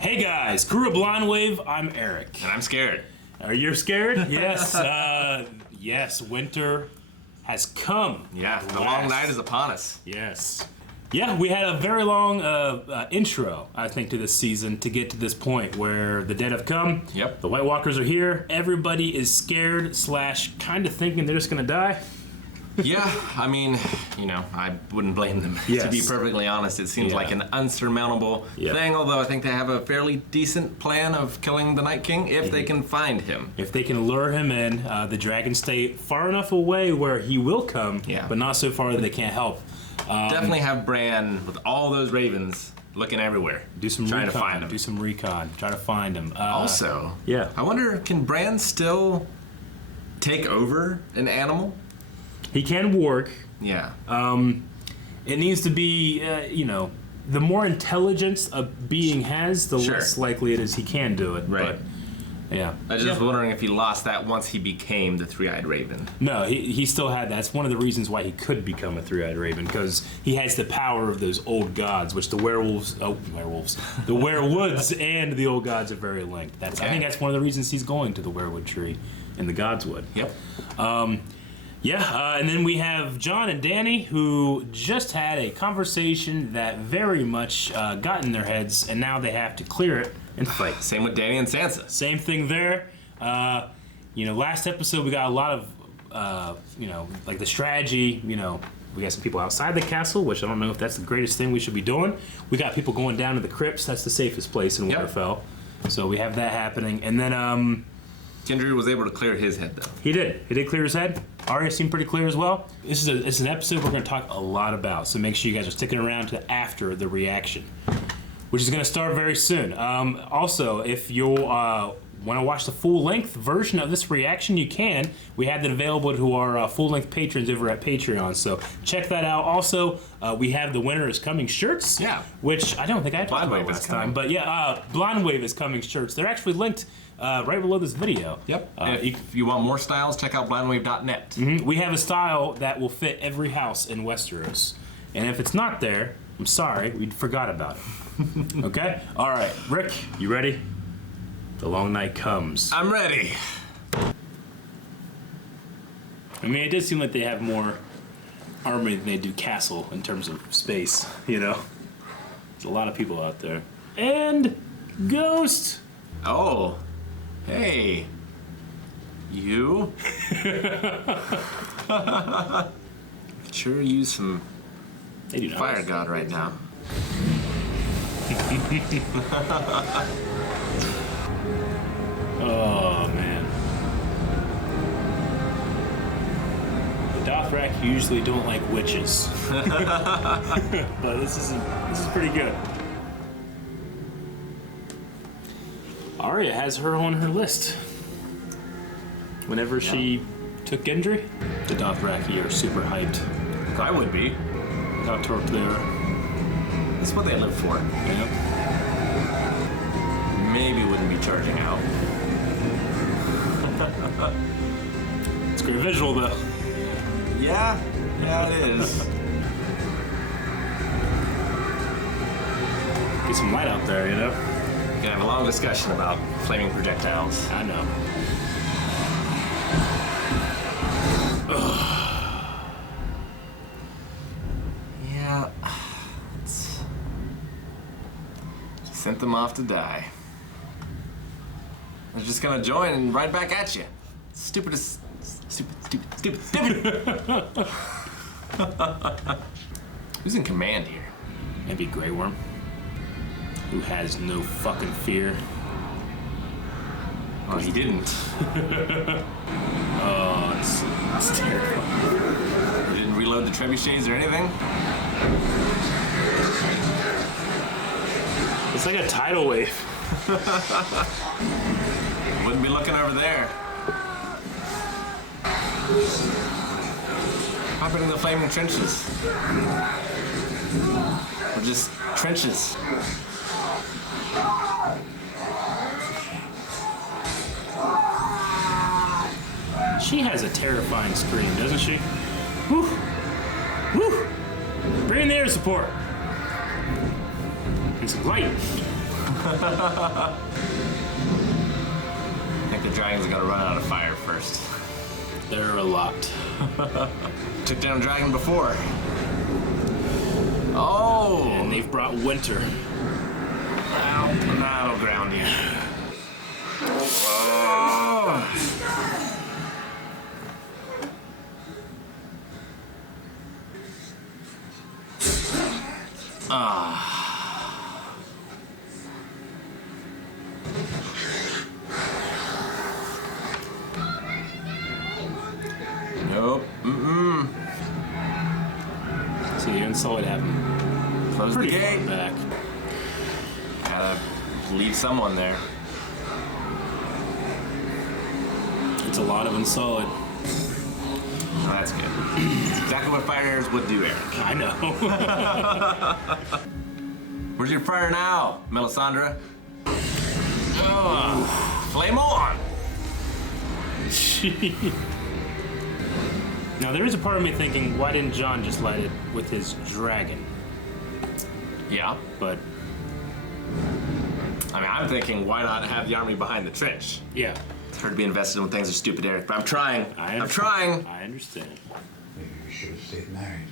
Hey guys, Kuro Blindwave, I'm Eric. And I'm scared. Are you scared? Yes. Yes, winter has come. Yeah, the long night is upon us. Yes. Yeah, we had a very long intro, I think, to this season to get to this point where the dead have come. Yep. The White Walkers are here. Everybody is scared / kind of thinking they're just gonna die. Yeah, I mean, I wouldn't blame them. Yes. To be perfectly honest, it seems like an unsurmountable thing, although I think they have a fairly decent plan of killing the Night King if they can find him. If they can lure him in, the dragons stay far enough away where he will come, but not so far that they can't help. Definitely have Bran with all those ravens looking everywhere. Do some trying recon. To find him. Do some recon. Try to find him. Also, yeah. I wonder, can Bran still take over an animal? He can work. Yeah. It needs to be, the more intelligence a being has, the less likely it is he can do it. Right. But, yeah. I was just wondering if he lost that once he became the Three-Eyed Raven. No, he still had that. That's one of the reasons why he could become a Three-Eyed Raven, because he has the power of those old gods, which the the werewoods and the old gods are very linked. I think that's one of the reasons he's going to the werewood tree in the Godswood. Yep. And then we have John and Danny, who just had a conversation that very much got in their heads, and now they have to clear it and fight. Same with Danny and Sansa. Same thing there. Last episode we got a lot of, like the strategy, we got some people outside the castle, which I don't know if that's the greatest thing we should be doing. We got people going down to the crypts. That's the safest place in Winterfell. So we have that happening. And then, Kindred was able to clear his head, though. He did clear his head. Arya seemed pretty clear as well. This is an episode we're going to talk a lot about, so make sure you guys are sticking around to after the reaction, which is going to start very soon. Also, if you want to watch the full-length version of this reaction, you can. We have that available to our full-length patrons over at Patreon, so check that out. Also, we have the Winter is Coming shirts, which I don't think I talked about last time, but Blindwave is Coming shirts. They're actually linked right below this video. Yep. If you want more styles, check out blindwave.net. We have a style that will fit every house in Westeros. And if it's not there, I'm sorry, we forgot about it. Okay? All right, Rick, you ready? The long night comes. I'm ready. I mean, it does seem like they have more army than they do castle in terms of space, There's a lot of people out there. And Ghost! Oh. Hey, you? Sure use some fire god right now. Oh man. The Dothraki usually don't like witches. But this is pretty good. Arya has her on her list. Whenever she took Gendry, the Dothraki are super hyped. I would be. How torqued they are. That's what they live for. Yeah. Maybe wouldn't be charging out. It's a great visual though. Yeah, it is. Get some light out there, We're gonna have a long discussion about flaming projectiles. I know. Yeah. Just sent them off to die. They're just gonna join and right back at you. Stupid. Who's in command here? Maybe Grey Worm, who has no fucking fear. Oh, he didn't. Oh, it's terrible. He didn't reload the trebuchets or anything? It's like a tidal wave. Wouldn't be looking over there. Hop into the flaming trenches. Or just trenches. She has a terrifying scream, doesn't she? Whew. Whew. Bring in the air support. And some light. I think the dragon's gonna run out of fire first. There are a lot. Took down a dragon before. Oh! And they've brought winter. Well, that'll ground you. Oh. Nope. So the Unsullied have him Close the pretty far gate. back. Gotta leave someone there. It's a lot of Unsullied. Oh, that's good. Exactly what fire arrows would do, Eric. I know. Where's your fire now, Melisandre? Oh, flame on! Now there is a part of me thinking, why didn't Jon just light it with his dragon? Yeah. But I mean, I'm thinking, why not have the army behind the trench? yeah, It's hard to be invested when things are stupid, Eric, but I'm trying. I'm understand. trying. I understand. Maybe we should have stayed married.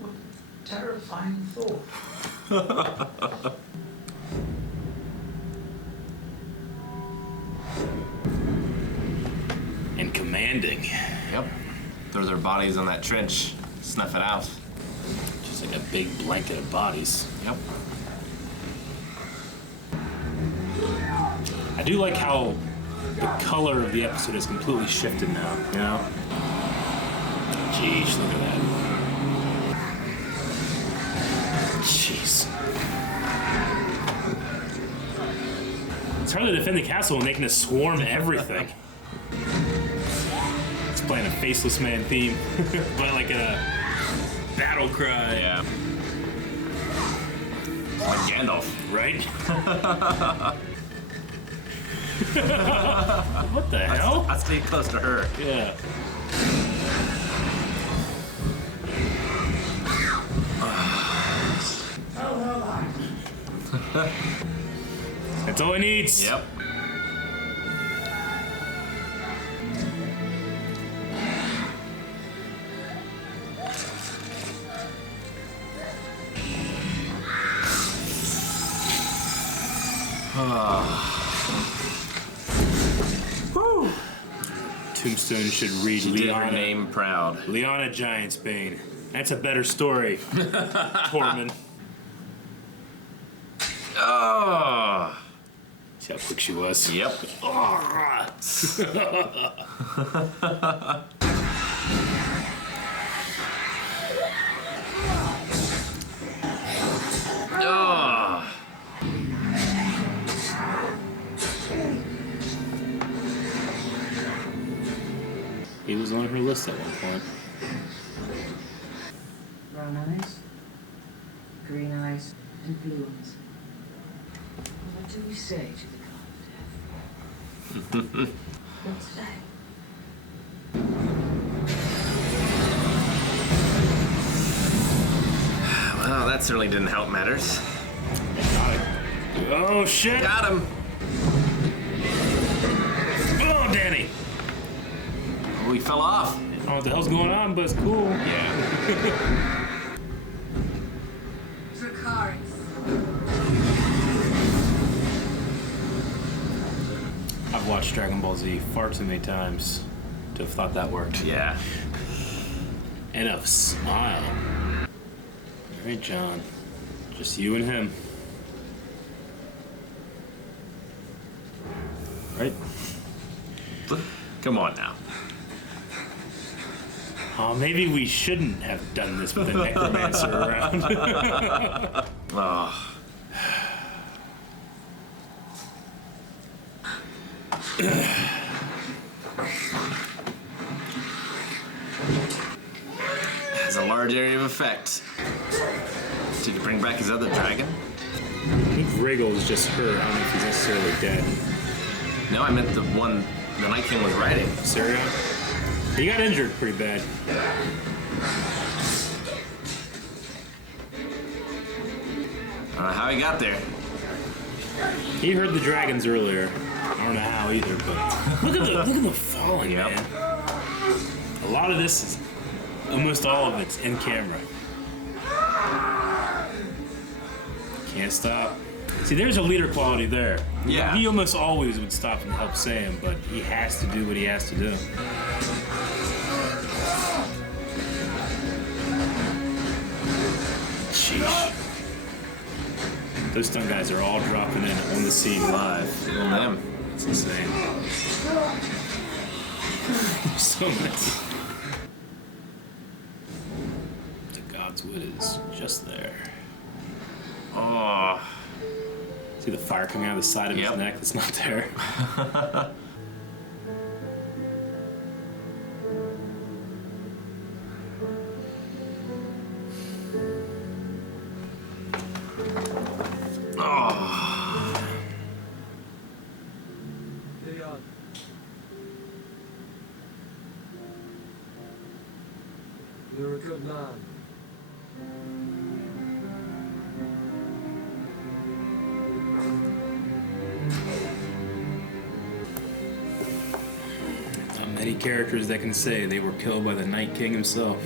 What a terrifying thought. And commanding. Yep. Throw their bodies on that trench. Snuff it out. Just like a big blanket of bodies. Yep. I do like how the color of the episode has completely shifted now, you know? Jeez, look at that. Jeez. It's hard to defend the castle when they can just swarm everything. It's playing a faceless man theme, but like a battle cry. Yeah. Like Gandalf. Right? What the hell? I stayed close to her. Yeah. That's all he needs. Yep. Woo. Tombstone should read She did her Lyanna. name proud. Lyanna Giantsbane. That's a better story. Tormund. Oh. See how quick she was. Yep. Oh. He was on her list at one point. Brown eyes, green eyes, and blue ones. What do we say to the god of death? What's that? Well, that certainly didn't help matters. Oh shit! Got him. Oh, Danny! Oh, he fell off. I don't know what the hell's going on, but it's cool. Yeah. I've watched Dragon Ball Z far too many times to have thought that worked. Yeah. And a smile. All right, Jon. Just you and him. Right? Come on now. Oh, maybe we shouldn't have done this with a necromancer around. Oh. Has a large area of effect. Did he bring back his other dragon? I think Rhaegal is just hurt. I don't know if he's necessarily dead. No, I meant the one the Night King was riding. Syrion? He got injured pretty bad. How he got there. He heard the dragons earlier. I don't know how either, but look at the falling, Yep. man. A lot of this is, almost all of it's in camera. Can't stop. See, there's a leader quality there. Yeah. He almost always would stop and help Sam, but he has to do what he has to do. Sheesh. Those stunt guys are all dropping in on the scene live. Feeling them. It's insane. So much. The God's wit is just there. Oh. See the fire coming out of the side of his neck? It's not there. You're a good man. Not many characters that can say they were killed by the Night King himself.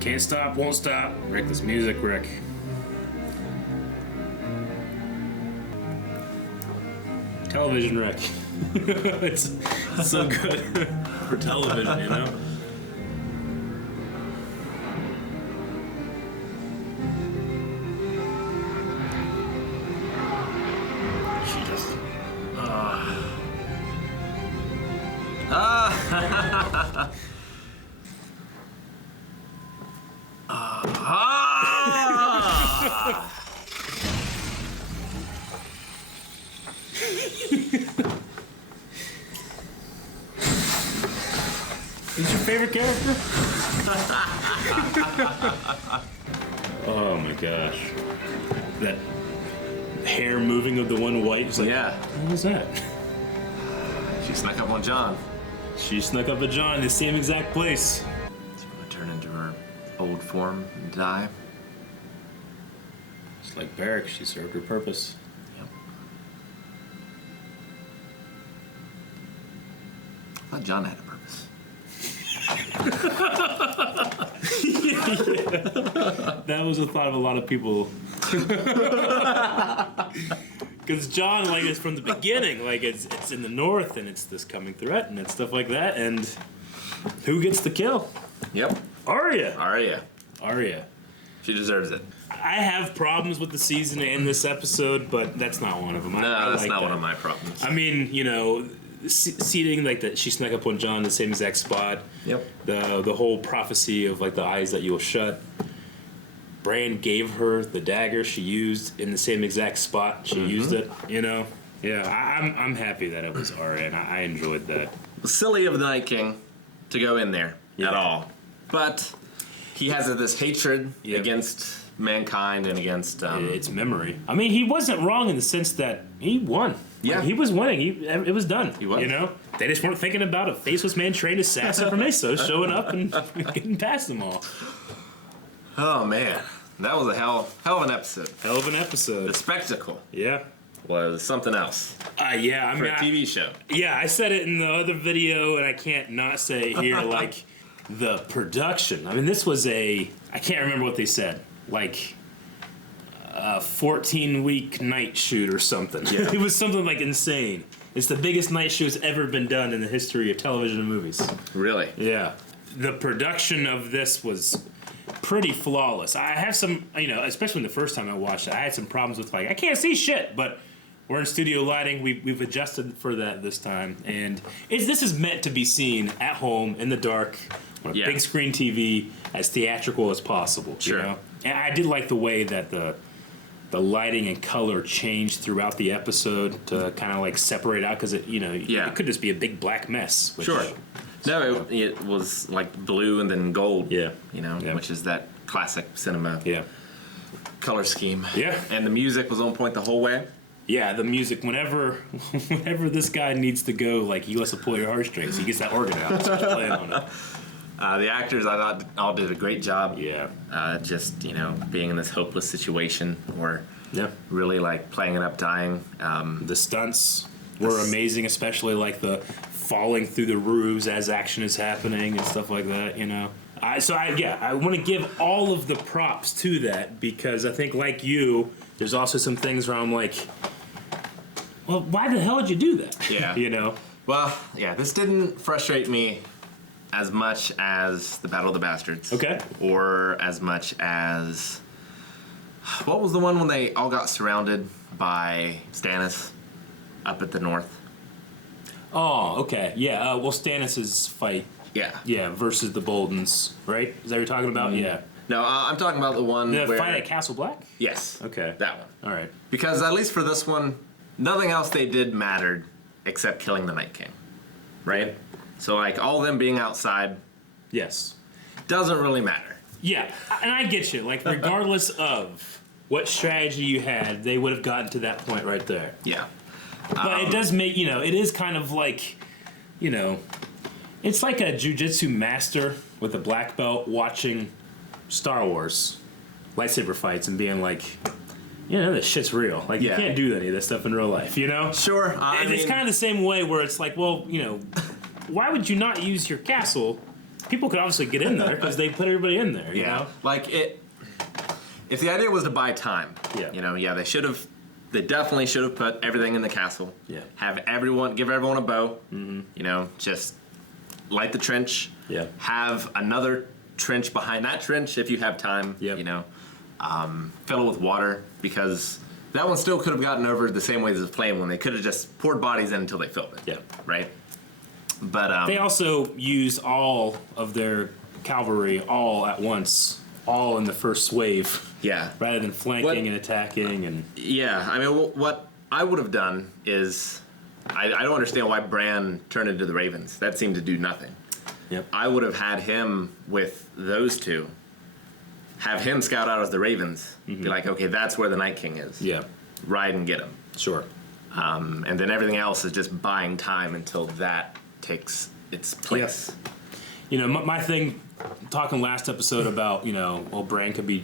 Can't stop, won't stop. Rick, this music, Rick. Television, Rick. it's so good for television, you know? She just... Who's your favorite character? Oh my gosh. That hair moving of the one white. It's like, Yeah. what was that? She snuck up on John. She snuck up at John in the same exact place. She's gonna turn into her old form and die. Just like Barrack, she served her purpose. Yep. I thought John had a purpose. That was the thought of a lot of people. Because John, like, is from the beginning, like, it's in the north, and it's this coming threat, and it's stuff like that, and who gets the kill? Yep. Arya. Arya. She deserves it. I have problems with the season and this episode, but that's not one of them. No, I that's like not that. one of my problems. I mean, you know, seating like that, she snuck up on John in the same exact spot. Yep. The whole prophecy of like the eyes that you will shut. Bran gave her the dagger she used in the same exact spot. She used it, you know. Yeah, I'm happy that it was Arya, and I enjoyed that. It was silly of the Night King to go in there at all, but he has this hatred against mankind and against. It's memory. I mean, he wasn't wrong in the sense that he won. Yeah. Like, he was winning. It was done. He was. You know, they just weren't thinking about a faceless man trained assassin from ASOS showing up and getting past them all. Oh man, that was a hell of an episode. Hell of an episode. The spectacle Yeah. was something else Yeah. I for mean, a TV show. yeah, I said it in the other video, and I can't not say it here. Like the production. I mean, this was I can't remember what they said. Like a 14-week night shoot or something. Yeah. It was something like insane. It's the biggest night show that's ever been done in the history of television and movies. Really? Yeah. The production of this was pretty flawless. I have some, you know, especially the first time I watched it, I had some problems with, like, I can't see shit, but we're in studio lighting. We've adjusted for that this time. And this is meant to be seen at home in the dark on a big screen TV as theatrical as possible. Sure. You know? And I did like the way that the lighting and color changed throughout the episode to kind of like separate out, because it could just be a big black mess. Which, Sure. No, it was like blue and then gold. Yeah. You know, Yeah. which is that classic cinema Yeah. color scheme. Yeah. And the music was on point the whole way. Yeah, the music. Whenever this guy needs to go, like he wants to pull your heartstrings, he gets that organ out and starts playing on it. The actors, I thought, all did a great job. Yeah. Just being in this hopeless situation, or Yeah. really like playing it up, dying. The stunts were amazing, especially like the falling through the roofs as action is happening and stuff like that. I want to give all of the props to that because I think, like you, there's also some things where I'm like, well, why the hell did you do that? Yeah. Well, yeah, this didn't frustrate me as much as the Battle of the Bastards. Okay. Or as much as... What was the one when they all got surrounded by Stannis up at the north? Oh, okay. Yeah, well, Stannis' fight. Yeah. Yeah, versus the Boldens, right? Is that what you're talking about? Yeah. No, I'm talking about the one The where... fight at Castle Black? Yes. Okay. That one. All right. Because at least for this one, nothing else they did mattered except killing the Night King. Right? So, like, all of them being outside Yes. doesn't really matter. Yeah, and I get you. Like, regardless of what strategy you had, they would have gotten to that point right there. Yeah. But it does make, it is kind of like, it's like a jujitsu master with a black belt watching Star Wars lightsaber fights and being like, this shit's real. Like, you can't do any of this stuff in real life, Sure. And it's kind of the same way where it's like, well, why would you not use your castle? People could obviously get in there because they put everybody in there, you know? Like, if the idea was to buy time, they definitely should have put everything in the castle. Yeah. Give everyone a bow. Mm-hmm. Just light the trench. Yeah. Have another trench behind that trench if you have time. Yep. Fill it with water because that one still could have gotten over the same way as the flame one. They could have just poured bodies in until they filled it. Yeah. Right. But they also used all of their cavalry all at once, all in the first wave. Yeah. Rather than flanking and attacking and... Yeah, I mean, what I would have done is... I don't understand why Bran turned into the Ravens. That seemed to do nothing. Yep. I would have had him with those two. Have him scout out as the Ravens. Be like, okay, that's where the Night King is. Yeah. Ride and get him. Sure. And then everything else is just buying time until that takes its place. My thing, talking last episode about, Bran could be,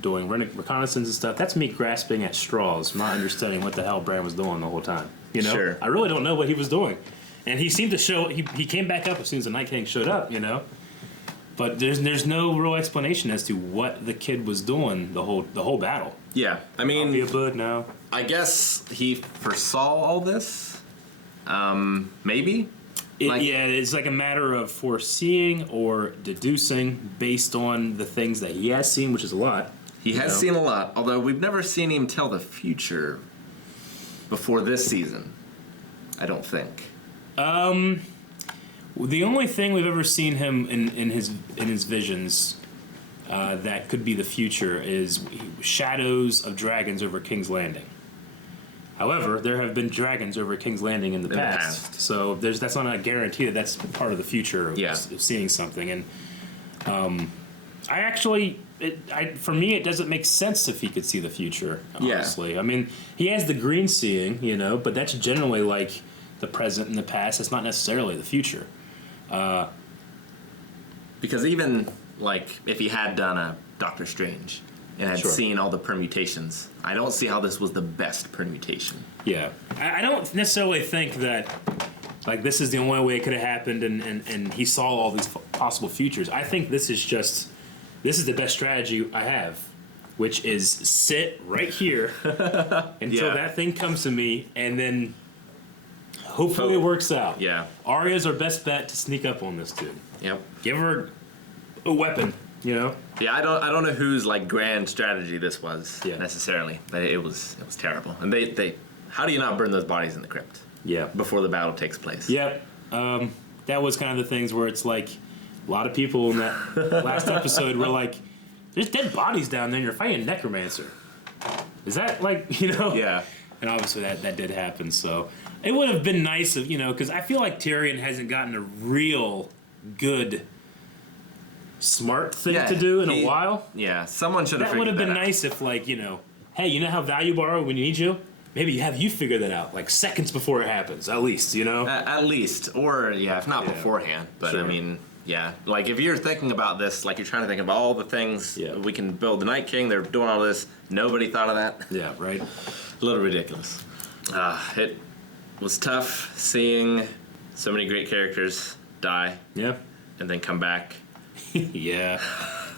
doing reconnaissance and stuff. That's me grasping at straws, not understanding what the hell Bran was doing the whole time. Sure. I really don't know what he was doing. And he seemed to show, he came back up as soon as the Night King showed up, But there's no real explanation as to what the kid was doing the whole battle. Yeah, I mean... I'll be a bud now. I guess he foresaw all this. Maybe? It's like a matter of foreseeing or deducing based on the things that he has seen, which is a lot. He has seen a lot, although we've never seen him tell the future before this season. I don't think. The only thing we've ever seen him in his visions that could be the future is shadows of dragons over King's Landing. However, there have been dragons over King's Landing in the past, so that's not a guarantee that that's part of the future of seeing something. And I actually, for me, it doesn't make sense if he could see the future. Honestly, I mean, he has the green seeing, but that's generally like the present and the past. It's not necessarily the future. Because even like if he had done a Doctor Strange and had seen all the permutations, I don't see how this was the best permutation. Yeah, I don't necessarily think that like this is the only way it could have happened, and he saw all these possible futures. I think this is the best strategy I have, which is sit right here until that thing comes to me, and then hopefully it works out. Yeah, Arya's our best bet to sneak up on this dude. Yep. Give her a weapon. Yeah, I don't know whose like grand strategy this was necessarily, but it was terrible. And they how do you not burn those bodies in the crypt? Yeah. Before the battle takes place. Yep. That was kind of the things where it's like a lot of people in that last episode were like, "There's dead bodies down there, and you're fighting a necromancer." Is that like Yeah. And obviously that did happen. So it would have been nice if because I feel like Tyrion hasn't gotten a real good smart thing to do in a while. Yeah, someone should have That would figured have been out. nice if, like, hey, you know how valuable are we need you? maybe have you figure that out like seconds before it happens, at least, you know? At least, or if not Yeah. beforehand. But Sure. I mean, yeah, like if you're thinking about this, like you're trying to think of all the things Yeah. we can build the Night King. They're doing all this. Nobody thought of that. Yeah, right? A little ridiculous. It was tough seeing so many great characters die Yeah. and then come back. Yeah.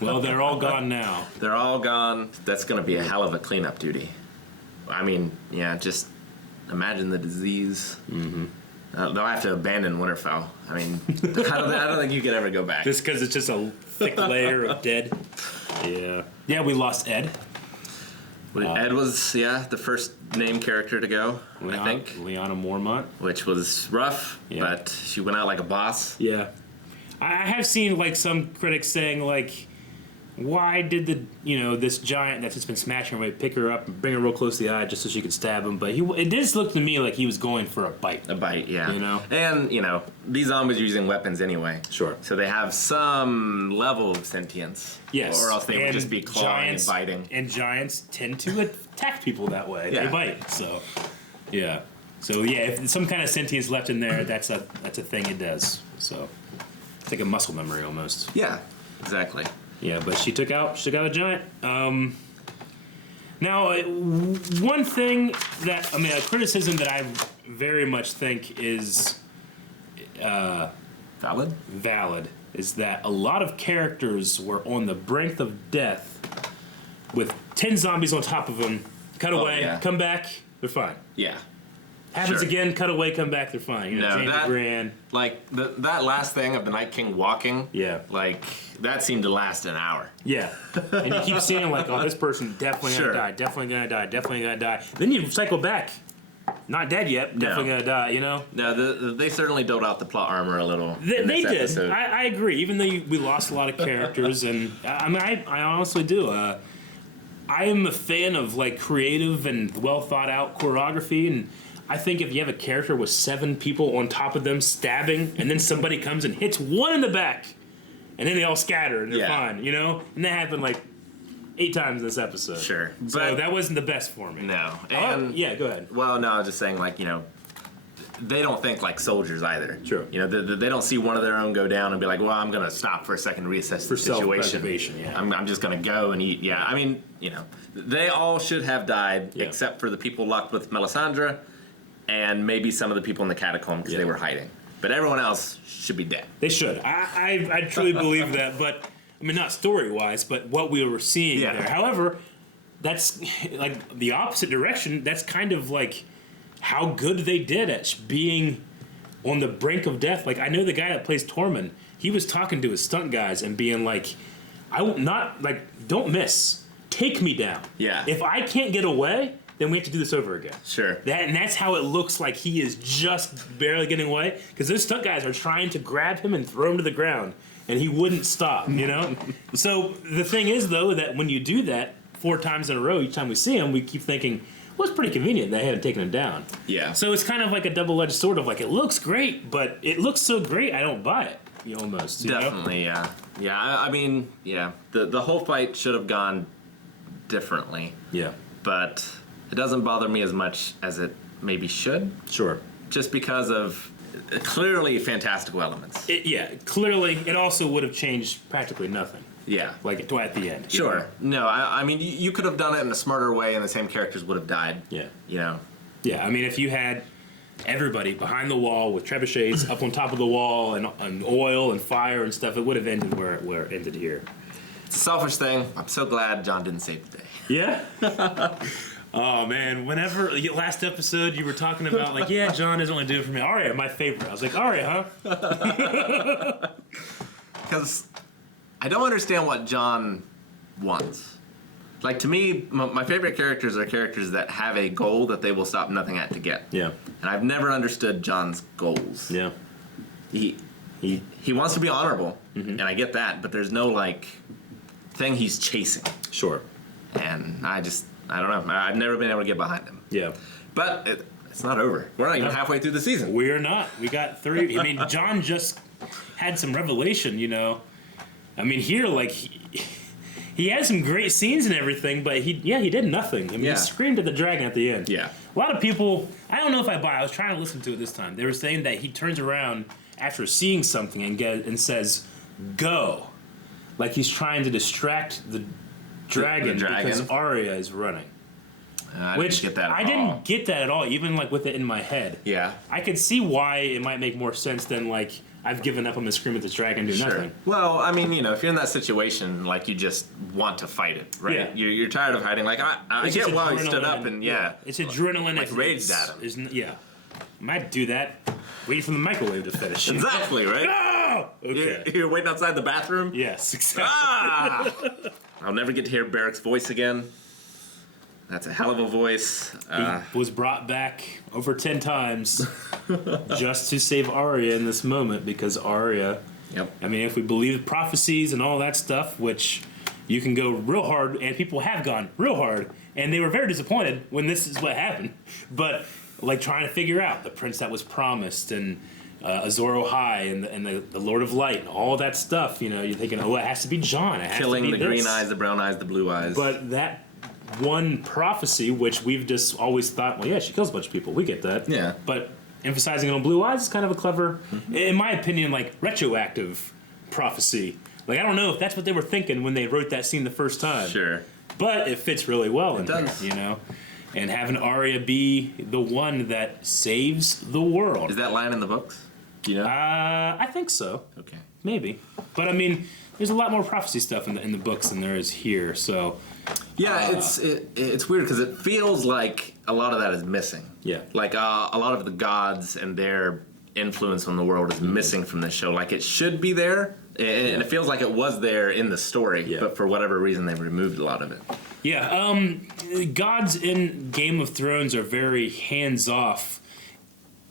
Well, they're all gone now. They're all gone. That's going to be a hell of a cleanup duty. I mean, yeah, just imagine the disease. Mm-hmm. They'll have to abandon Winterfell. I mean, I don't think you can ever go back. Just because it's just a thick layer of dead. Yeah. Yeah, we lost Ed. Ed was, the first name character to go, I think, Lyanna Mormont. which was rough, Yeah. but she went out like a boss. Yeah. I have seen like some critics saying like, why did this giant that's just been smashing her away pick her up and bring her real close to the eye just so she could stab him? But it did look to me like he was going for a bite. A bite, yeah. You know? And, these zombies are using weapons anyway. Sure. So they have some level of sentience. Yes. Or else they would And just be clawing giants, and biting. And giants tend to attack people that way. Yeah. They bite. So, yeah. So yeah, if some kind of sentience left in there, that's a thing it does. So it's like a muscle memory almost. Yeah, exactly. Yeah, but she took out a giant. Now, one thing that a criticism that I very much think is Valid? valid is that a lot of characters were on the brink of death with 10 zombies on top of them. Cut away, yeah. come back, they're fine. Yeah. Happens Sure. again, cut away, come back, they're fine. No, Jamie that- Gran. Like, that last thing of the Night King walking, Yeah. like, that seemed to last an hour. Yeah. And you keep seeing like, oh, this person definitely Sure. gonna die, definitely gonna die, definitely gonna die. Then you cycle back. Not dead yet, definitely No. gonna die, you know? No, they certainly doled out the plot armor a little. They in this did. episode. I agree. Even though we lost a lot of characters, and I honestly do. I am a fan of like creative and well thought out choreography, and I think if you have a character with 7 people on top of them stabbing, and then somebody comes and hits one in the back, and then they all scatter and they're Yeah. fine, you know. And that happened like 8 times in this episode. Sure. So But- that wasn't the best for me. No. Oh, And, yeah, go ahead. well, no, I was just saying, like, they don't think like soldiers either. Sure. They don't see one of their own go down and be like, well, I'm going to stop for a second to reassess For the situation. self-preservation, yeah. I'm just going to go and eat. Yeah, I mean, they all should have died Yeah. except for the people locked with Melisandre and maybe some of the people in the catacomb because Yeah. they were hiding. But everyone else should be dead. They should. I truly believe that, but I mean, not story wise, but what we were seeing Yeah. there. However, that's like the opposite direction. That's kind of like how good they did at being on the brink of death. Like, I know the guy that plays Tormund, he was talking to his stunt guys and being like, I will not, like, don't miss. Take me down. Yeah. If I can't get away, then we have to do this over again. Sure. And that's how it looks like he is just barely getting away, because those stunt guys are trying to grab him and throw him to the ground, and he wouldn't stop, you know? So the thing is, though, that when you do that 4 times in a row, each time we see him, we keep thinking, well, it's pretty convenient they hadn't taken him down. Yeah. So it's kind of like a double-edged sword of like, it looks great, but it looks so great, I don't buy it, almost. You know? Definitely, yeah. Yeah, I mean, yeah. The whole fight should have gone differently, Yeah. but it doesn't bother me as much as it maybe should, Sure. just because of clearly fantastical elements. Clearly, it also would have changed practically nothing, Yeah. like at the end. you Sure. know? No, I mean, you could have done it in a smarter way and the same characters would have died. Yeah. Yeah, I mean, if you had everybody behind the wall with trebuchets up on top of the wall and oil and fire and stuff, it would have ended where it ended here. it's a selfish thing. I'm so glad John didn't save the day. Yeah? Oh, man. Whenever, last episode, you were talking about, like, yeah, John doesn't want to do it for me. Arya, my favorite. I was like, Arya, huh? Because I don't understand what John wants. Like, to me, my favorite characters are characters that have a goal that they will stop nothing at to get. Yeah. And I've never understood John's goals. Yeah. He wants to be honorable, and I get that, but there's no, like, thing he's chasing. Sure. And I don't know. I've never been able to get behind him. Yeah. But it's not over. We're not even halfway through the season. We're not. We got 3. I mean, John just had some revelation, you know. I mean, here, like, he had some great scenes and everything, but he did nothing. I mean, Yeah. he screamed at the dragon at the end. Yeah. A lot of people, I don't know if I buy. I was trying to listen to it this time. They were saying that he turns around after seeing something and says, "Go," like he's trying to distract the dragon, because Arya is running. I Which didn't get that at I all. didn't get that at all, even like with it in my head. Yeah. I could see why it might make more sense than like I've given up on the scream at this dragon, do nothing. Well, I mean, if you're in that situation, like you just want to fight it, right? Yeah. You're tired of hiding. Like I It's get just why he stood adrenaline up and yeah. it's adrenaline. Like raged at him. Yeah, might do that. Wait for the microwave to finish. Exactly, right? No! Okay. You're waiting outside the bathroom. Yes, exactly. Ah! I'll never get to hear Barrick's voice again. That's a hell of a voice. He was brought back over 10 times just to save Arya in this moment, because Arya, Yep. I mean, if we believe prophecies and all that stuff, which you can go real hard, and people have gone real hard, and they were very disappointed when this is what happened. But like trying to figure out the prince that was promised, and Azor Ahai, and the Lord of Light, and all that stuff, you're thinking, oh, it has to be Jon. It has Killing to the be green this. eyes, the brown eyes, the blue eyes. But that one prophecy, which we've just always thought, well, yeah, she kills a bunch of people. We get that. Yeah. But emphasizing it on blue eyes is kind of a clever, in my opinion, like retroactive prophecy. Like, I don't know if that's what they were thinking when they wrote that scene the first time. Sure. But it fits really well in does. there, And having Arya be the one that saves the world. Is that line in the books? Do you know? I think so. Okay. Maybe. But I mean, there's a lot more prophecy stuff in the books than there is here, so. Yeah, it's weird because it feels like a lot of that is missing. Yeah. Like a lot of the gods and their influence on the world is missing from this show. Like it should be there, and it feels like it was there in the story, but for whatever reason they removed a lot of it. Yeah, gods in Game of Thrones are very hands-off,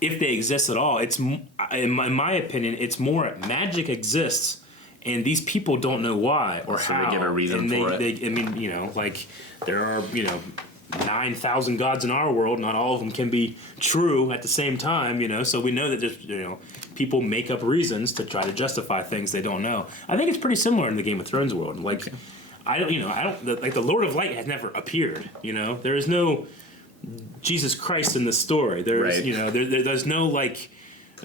if they exist at all. It's, in my opinion, it's more magic exists, and these people don't know why or So how. they give a reason for it. I mean, like, there are, 9,000 gods in our world. Not all of them can be true at the same time, so we know that there's, people make up reasons to try to justify things they don't know. I think it's pretty similar in the Game of Thrones world. Like, like the Lord of Light has never appeared, There is no Jesus Christ in the story. There's, Right. there's no, like,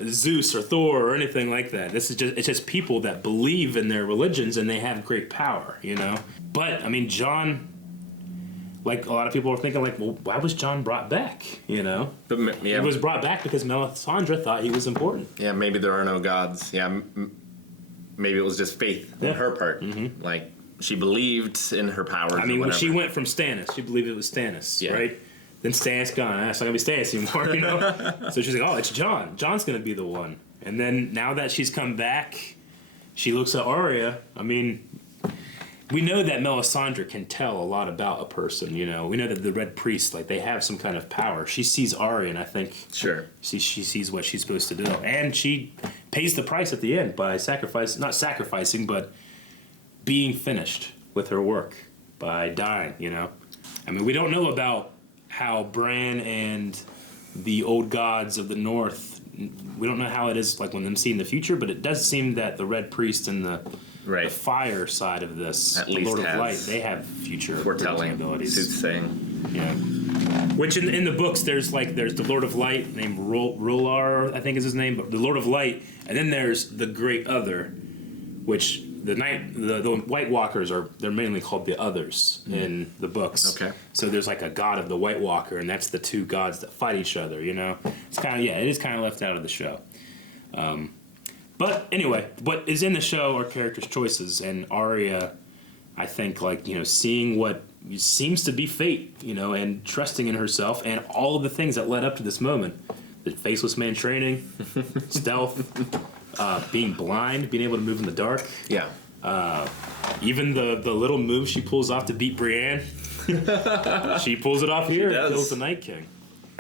Zeus or Thor or anything like that. It's just people that believe in their religions, and they have great power, But, I mean, Jon, like, a lot of people are thinking, like, well, why was Jon brought back, But He was brought back because Melisandre thought he was important. Yeah, maybe there are no gods. Yeah, maybe it was just faith on her part. Mm-hmm. Like, she believed in her powers. I mean, or when she whatever. went from Stannis, she believed it was Stannis, Yeah. right? Then Stannis gone. It's not gonna be Stannis anymore, So she's like, "Oh, it's Jon. Jon's gonna be the one." And then now that she's come back, she looks at Arya. I mean, we know that Melisandre can tell a lot about a person. We know that the Red Priest, like, they have some kind of power. She sees Arya, and I think Sure. she sees what she's supposed to do, and she pays the price at the end by not sacrificing, but being finished with her work by dying. I mean, we don't know about how Bran and the old gods of the North, we don't know how it is like when them see in the future, but it does seem that the Red Priest and the fire side of this, At the least Lord of has Light, they have future foretelling abilities. soothsaying. Yeah. Which in the books there's the Lord of Light named Rolar, I think is his name, but the Lord of Light, and then there's the Great Other, which the White Walkers they're mainly called the Others in the books. Okay. So there's like a god of the White Walker, and that's the two gods that fight each other. It's kind of it is kind of left out of the show. But anyway, what is in the show are characters' choices, and Arya, I think, like, seeing what seems to be fate, and trusting in herself, and all of the things that led up to this moment. The Faceless Man training, stealth, being blind, being able to move in the dark. Yeah. Even the little move she pulls off to beat Brienne. She pulls it off here and kills the Night King.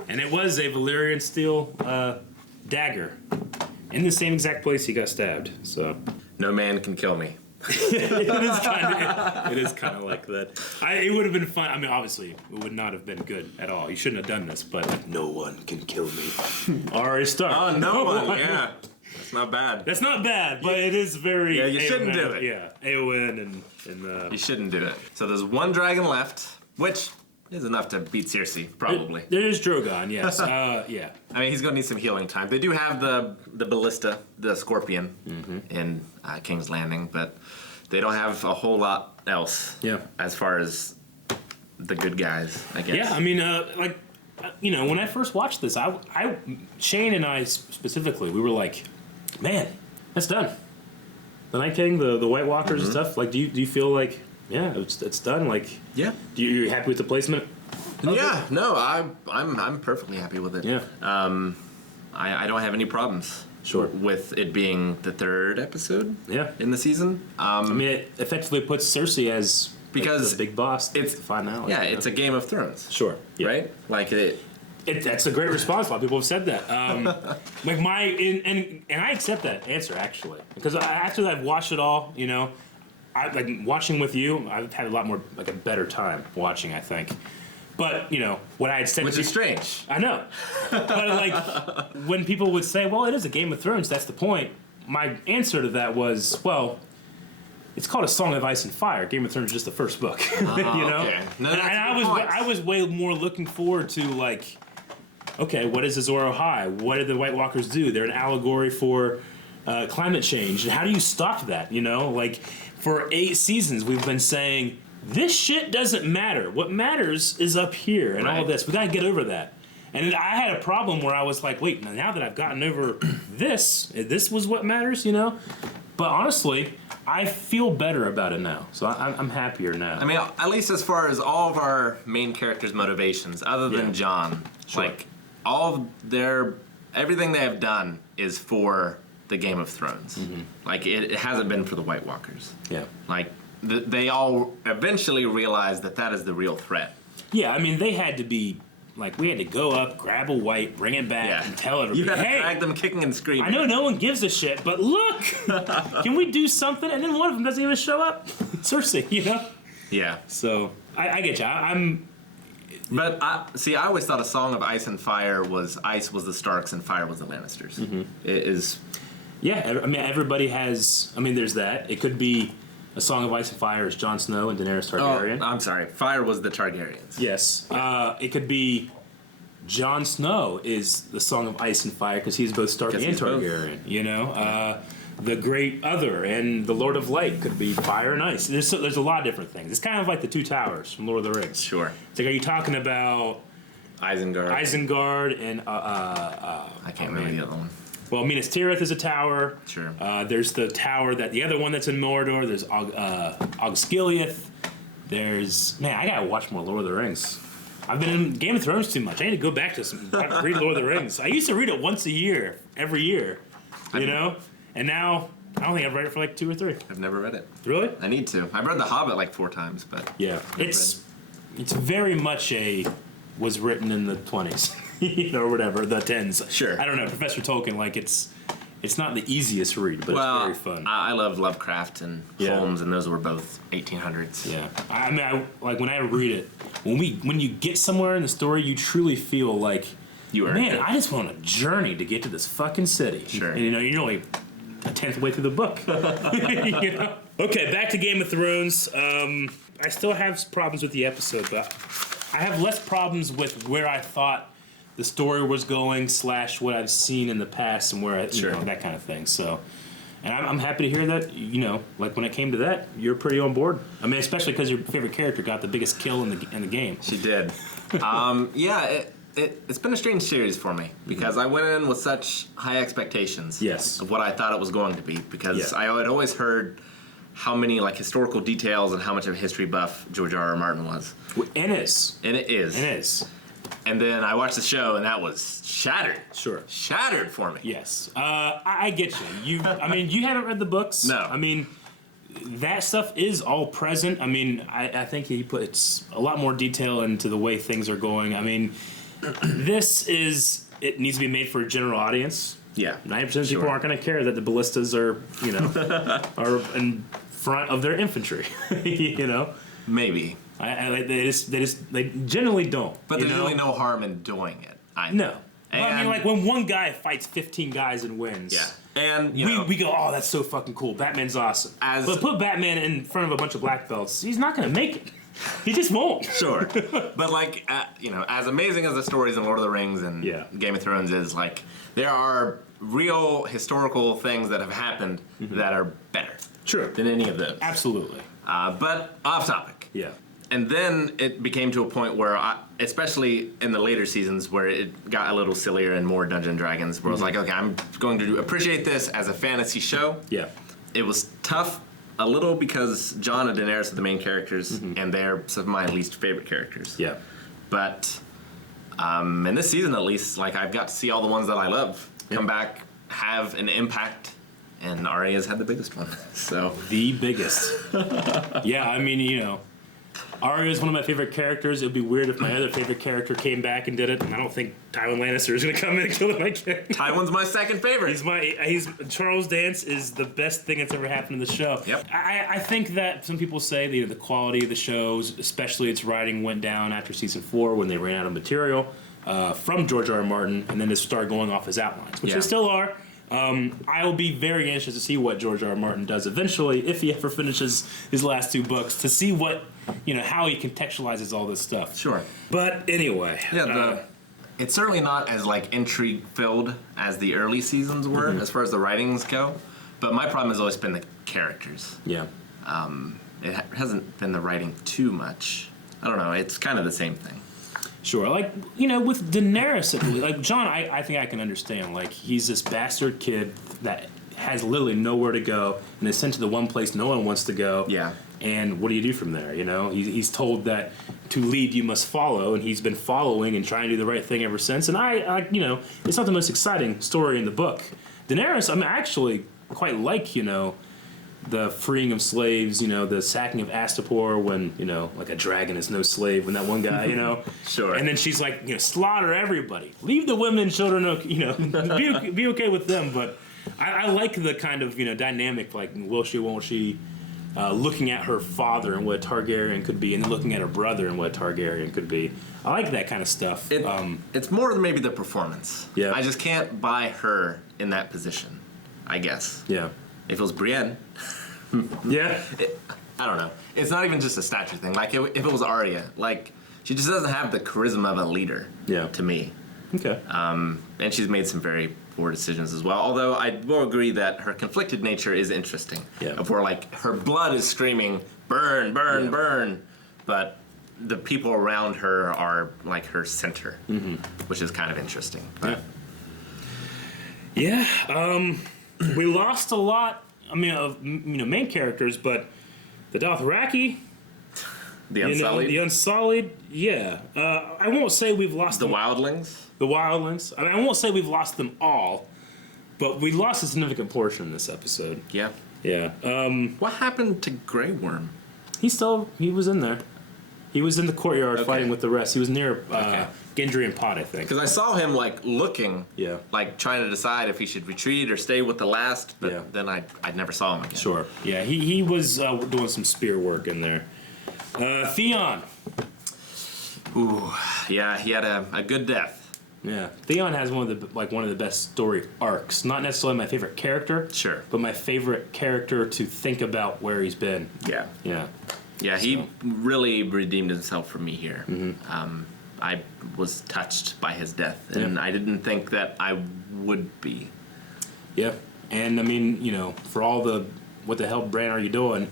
And it was a Valyrian steel dagger in the same exact place he got stabbed. So No man can kill me. it is kind of like that. It would have been fun. I mean, obviously, it would not have been good at all. You shouldn't have done this, but no one can kill me. Arya Stark. Oh, no one. Yeah. That's not bad. That's not bad, but it is very. Yeah, you shouldn't do it. Yeah, Eowyn and You shouldn't do it. So there's one dragon left, which is enough to beat Cersei, probably. There is Drogon, yes. Yeah. I mean, he's going to need some healing time. They do have the ballista, the scorpion, in King's Landing, but they don't have a whole lot else. Yeah. As far as the good guys, I guess. Yeah, I mean, when I first watched this, Shane and I specifically, we were like, man, that's done. The Night King, the White Walkers and stuff. Like, do you feel like, yeah, it's done? Like, Yeah. You're happy with the placement? Yeah. No, I'm perfectly happy with it. Yeah. I don't have any problems. Sure. With it being the 3rd episode. Yeah. In the season. I mean, it effectively puts Cersei as because the big boss. It's the finale. Yeah, it's a Game of Thrones. Sure. Yeah. Right? Like That's a great response. A lot of people have said that. Like and I accept that answer actually, because after I've watched it all, I like watching with you. I've had a lot more like a better time watching, I think. But what I had said, which is strange. I know. But like when people would say, "Well, it is a Game of Thrones," that's the point. My answer to that was, well, it's called A Song of Ice and Fire. Game of Thrones is just the first book. Okay. No, And I was way more looking forward to like, okay, what is Azor Ahai? What did the White Walkers do? They're an allegory for climate change. And how do you stop that? Like for 8 seasons we've been saying this shit doesn't matter. What matters is up here and all this. We gotta get over that. And I had a problem where I was like, wait, now that I've gotten over this was what matters, But honestly, I feel better about it now. So I'm happier now. I mean, at least as far as all of our main characters' motivations, other than Jon, like everything they have done is for the Game of Thrones. Like it hasn't been for the White Walkers. Yeah. Like they all eventually realized that is the real threat. Yeah, I mean, they had to be, like, we had to go up, grab a white, bring it back, and tell everybody, You have to hey, drag them kicking and screaming. I know no one gives a shit, but look, can we do something? And then one of them doesn't even show up. Cersei, Yeah. So, I get you. But I always thought A Song of Ice and Fire was Ice was the Starks and Fire was the Lannisters. It is. Yeah, I mean, everybody has, there's that. It could be A Song of Ice and Fire is Jon Snow and Daenerys Targaryen. Oh, I'm sorry. Fire was the Targaryens. Yes. It could be Jon Snow is the Song of Ice and Fire because he's both Stark and Targaryen. The Great Other and the Lord of Light could be Fire and Ice. There's a lot of different things. It's kind of like the Two Towers from Lord of the Rings. Sure. It's like, are you talking about Isengard and I can't remember the other one. Well, Minas Tirith is a tower. Sure. There's the tower the other one that's in Mordor. There's Osgiliath. I gotta watch more Lord of the Rings. I've been in Game of Thrones too much. I need to go back to read Lord of the Rings. I used to read it once a year, every year, and now I don't think I've read it for like 2 or 3. I've never read it. Really? I need to. I've read The Hobbit like 4 times, but Yeah, it's very much was written in the 20s, or whatever, the 10s. Sure. I don't know, Professor Tolkien. Like it's not the easiest read, but it's very fun. I love Lovecraft and Holmes, and those were both 1800s. Yeah, I mean, like when I read it, when you get somewhere in the story, you truly feel like man, I just went on a journey to get to this fucking city. Sure. And, you're only a 10th way through the book. Okay, back to Game of Thrones. I still have problems with the episode, but I have less problems with where I thought the story was going / what I've seen in the past and where that kind of thing. So, and I'm happy to hear that. Like when it came to that, you're pretty on board. I mean, especially because your favorite character got the biggest kill in the game. She did. It's been a strange series for me because I went in with such high expectations. Yes. Of what I thought it was going to be because I had always heard how many like historical details and how much of a history buff George R.R. Martin was. And it is. And then I watched the show, and that was shattered. Sure. Shattered for me. Yes. I get you. You haven't read the books. No. I mean, that stuff is all present. I mean, I think he puts a lot more detail into the way things are going. I mean, it needs to be made for a general audience. Yeah. 90% of people aren't going to care that the ballistas are, are in front of their infantry. Maybe. They generally don't. But there's really no harm in doing it. No. Well, I mean, like when one guy fights 15 guys and wins. Yeah. And we go, oh, that's so fucking cool. Batman's awesome. But put Batman in front of a bunch of black belts, he's not gonna make it. He just won't. Sure, but like as amazing as the stories in Lord of the Rings and Game of Thrones is, like there are real historical things that have happened that are better than any of those. Absolutely. But off topic. Yeah. And then it became to a point where, especially in the later seasons, where it got a little sillier and more Dungeons and Dragons, where I was like, okay, I'm going to appreciate this as a fantasy show. Yeah. It was tough a little because Jon and Daenerys are the main characters, and they're some of my least favorite characters. Yeah. But in this season, at least, like I've got to see all the ones that I love come back, have an impact. And Arya's had the biggest one, so. The biggest. Yeah, I mean, Arya is one of my favorite characters. It would be weird if my other favorite character came back and did it, and I don't think Tywin Lannister is going to come in and kill the Night King. Tywin's my second favorite. Charles Dance is the best thing that's ever happened in the show. Yep. I think that some people say that, the quality of the shows, especially its writing, went down after season 4 when they ran out of material from George R. R. Martin, and then they started going off his outlines, which they still are. I will be very anxious to see what George R. R. Martin does eventually, if he ever finishes his last 2 books, to see what, how he contextualizes all this stuff. Sure. But anyway. Yeah, it's certainly not as like intrigue filled as the early seasons were as far as the writings go. But my problem has always been the characters. Yeah. It hasn't been the writing too much. I don't know. It's kind of the same thing. Sure, like, with Daenerys, like, Jon, I think I can understand. Like, he's this bastard kid that has literally nowhere to go and is sent to the one place no one wants to go. Yeah. And what do you do from there, He's told that to lead you must follow, and he's been following and trying to do the right thing ever since. And I it's not the most exciting story in the book. Daenerys, I actually quite like, the freeing of slaves, the sacking of Astapor when, like a dragon is no slave, when that one guy, Sure. And then she's like, slaughter everybody. Leave the women and children, be okay with them. But I like the kind of, dynamic, like, will she, won't she, looking at her father and what a Targaryen could be, and then looking at her brother and what a Targaryen could be. I like that kind of stuff. It's more than maybe the performance. Yeah. I just can't buy her in that position, I guess. Yeah. If it was Brienne... Yeah. I don't know. It's not even just a stature thing. Like, if it was Arya, like, she just doesn't have the charisma of a leader to me. Okay. And she's made some very poor decisions as well. Although I will agree that her conflicted nature is interesting. Yeah. Of where, like, her blood is screaming, burn, burn, burn. But the people around her are, like, her center, which is kind of interesting. But Yeah. We lost a lot. Of main characters, but the Dothraki, the Unsullied, the Unsullied, yeah. I won't say we've lost the them. Wildlings. The Wildlings. I won't say we've lost them all, but we lost a significant portion in this episode. Yeah. Yeah. What happened to Grey Worm? He was in there. He was in the courtyard fighting with the rest. He was near Gendry and Pot, I think. Because I saw him, like, looking, Yeah. like, trying to decide if he should retreat or stay with the last, but then I never saw him again. Sure. Yeah, he was doing some spear work in there. Theon. Ooh, yeah, he had a good death. Yeah, Theon has one of the best story arcs. Not necessarily my favorite character, Sure. but my favorite character to think about where he's been. Yeah. Yeah. Yeah, he really redeemed himself for me here. I was touched by his death, and I didn't think that I would be. Yeah, and I mean, for all the what the hell, Bran, are you doing?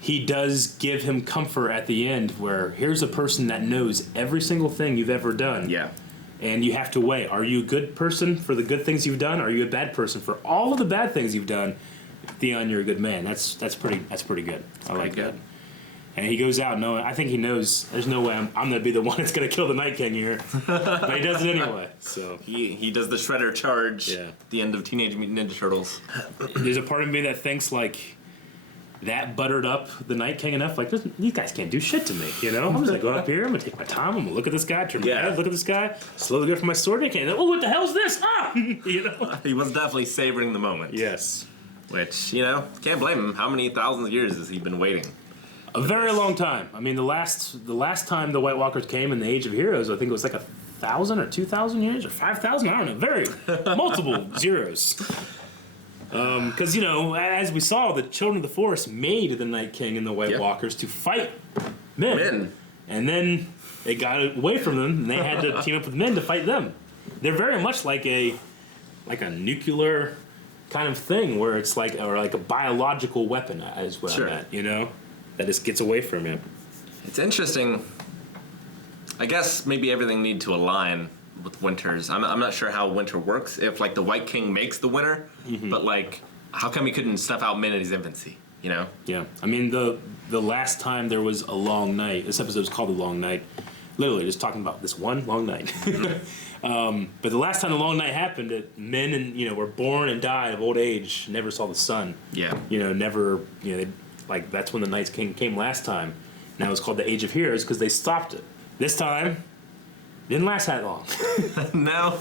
He does give him comfort at the end, where here's a person that knows every single thing you've ever done. Yeah. And you have to weigh: are you a good person for the good things you've done? Are you a bad person for all of the bad things you've done? Theon, you're a good man. That's pretty good. I like that. And he goes out knowing, I think he knows, there's no way I'm going to be the one that's going to kill the Night King here. But he does it anyway. So He does the Shredder charge at the end of Teenage Mutant Ninja Turtles. There's a part of me that thinks, like, that buttered up the Night King enough. Like, these guys can't do shit to me, I'm just going to go up here, I'm going to take my time, I'm going to look at this guy, turn my head, look at this guy, slowly go for my sword, and oh, what the hell's this? Ah! He was definitely savoring the moment. Yes. Which, can't blame him. How many thousands of years has he been waiting? A very long time. I mean, the last time the White Walkers came in the Age of Heroes, I think it was like 1,000 or 2,000 years or 5,000. I don't know. Very multiple zeros. Because as we saw, the Children of the Forest made the Night King and the White Walkers to fight men. Men. And then it got away from them, and they had to team up with men to fight them. They're very much like a nuclear kind of thing, where it's like a biological weapon is what Sure. I meant, you know, that just gets away from you. It's interesting. I guess maybe everything need to align with Winter's. I'm not sure how Winter works. If like the White King makes the winter, but like, how come he couldn't snuff out men in his infancy? You know? Yeah, I mean the last time there was a long night. This episode is called "The Long Night." Literally, just talking about this one long night. But the last time the long night happened, men and were born and died of old age, never saw the sun. Yeah. Never. That's when the Night's King came last time. Now it's called the Age of Heroes because they stopped it. This time, didn't last that long. No.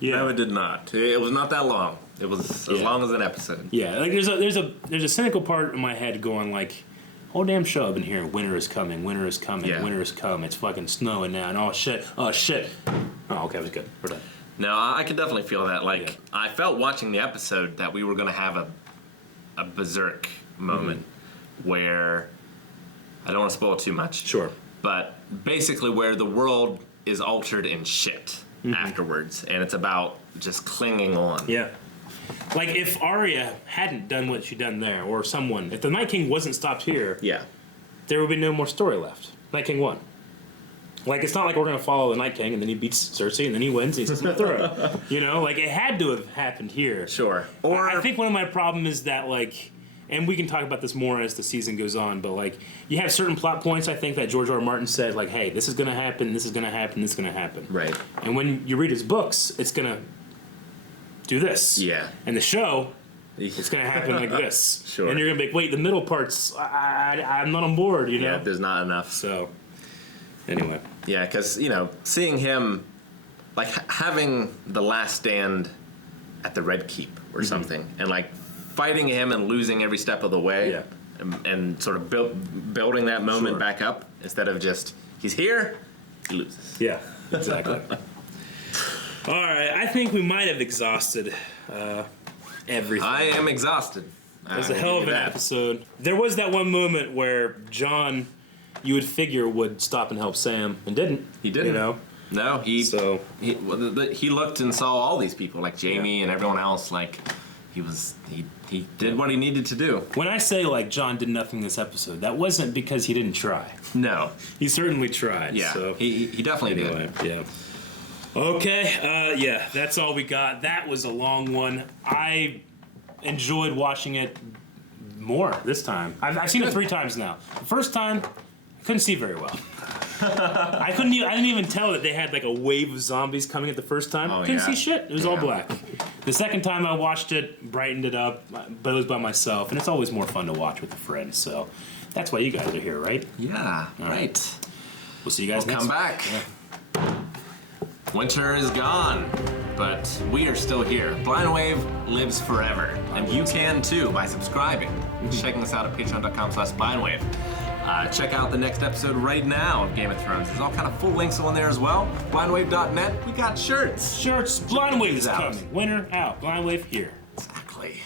Yeah. No, it did not. It was not that long. It was as long as an episode. Yeah, like there's a cynical part in my head going like, whole damn show I've been hearing winter is coming, winter is coming, Yeah. winter is coming. It's fucking snowing now, and oh shit. Oh, okay, it was good. We're done. No, I could definitely feel that. Like, Yeah. I felt watching the episode that we were going to have a berserk moment where, I don't want to spoil too much. Sure. But basically where the world is altered in shit afterwards, and it's about just clinging on. Yeah. Like if Arya hadn't done what she done there, or someone, if the Night King wasn't stopped here, Yeah. there would be no more story left. Night King won. Like it's not like we're gonna follow the Night King and then he beats Cersei and then he wins and he sits on the throne. Like it had to have happened here. Sure. Or I think one of my problems is that like, and we can talk about this more as the season goes on, but like you have certain plot points I think that George R. R. Martin said like, hey, this is gonna happen, this is gonna happen, this is gonna happen. Right. And when you read his books, it's gonna do this. Yeah. And the show, it's gonna happen like this. Sure. And you're gonna be like, wait, the middle parts, I'm not on board, you know? Yeah, there's not enough. So, anyway. Yeah, because, seeing him, like, having the last stand at the Red Keep or something, and, like, fighting him and losing every step of the way, Yeah. and sort of building that moment Sure. back up, instead of just, he's here, he loses. Yeah, exactly. All right, I think we might have exhausted everything. I am exhausted. It was a hell of an episode. There was that one moment where John, you would figure, would stop and help Sam, and didn't. He didn't. No, he looked and saw all these people, like Jamie and everyone else, like, he did what he needed to do. When I say, like, John did nothing this episode, that wasn't because he didn't try. No. He certainly tried. Yeah, So. he definitely Anyway, did. yeah. Okay, yeah, that's all we got. That was a long one. I enjoyed watching it more this time. I've seen it 3 times now. The first time, I couldn't see very well. I didn't even tell that they had like a wave of zombies coming at the first time. Oh, Couldn't yeah. see shit. It was all Yeah. black. The second time I watched it, brightened it up, but it was by myself, and it's always more fun to watch with a friend. So that's why you guys are here, right? Yeah, right. We'll see you guys next Come back. Winter is gone, but we are still here. Blind Wave lives forever, and you can too by subscribing. Checking us out at patreon.com/blindwave. Check out the next episode right now of Game of Thrones. There's all kind of full links on there as well. Blindwave.net. We got shirts. Shirts, Blind Wave is out. coming. Winter out, Blind Wave here.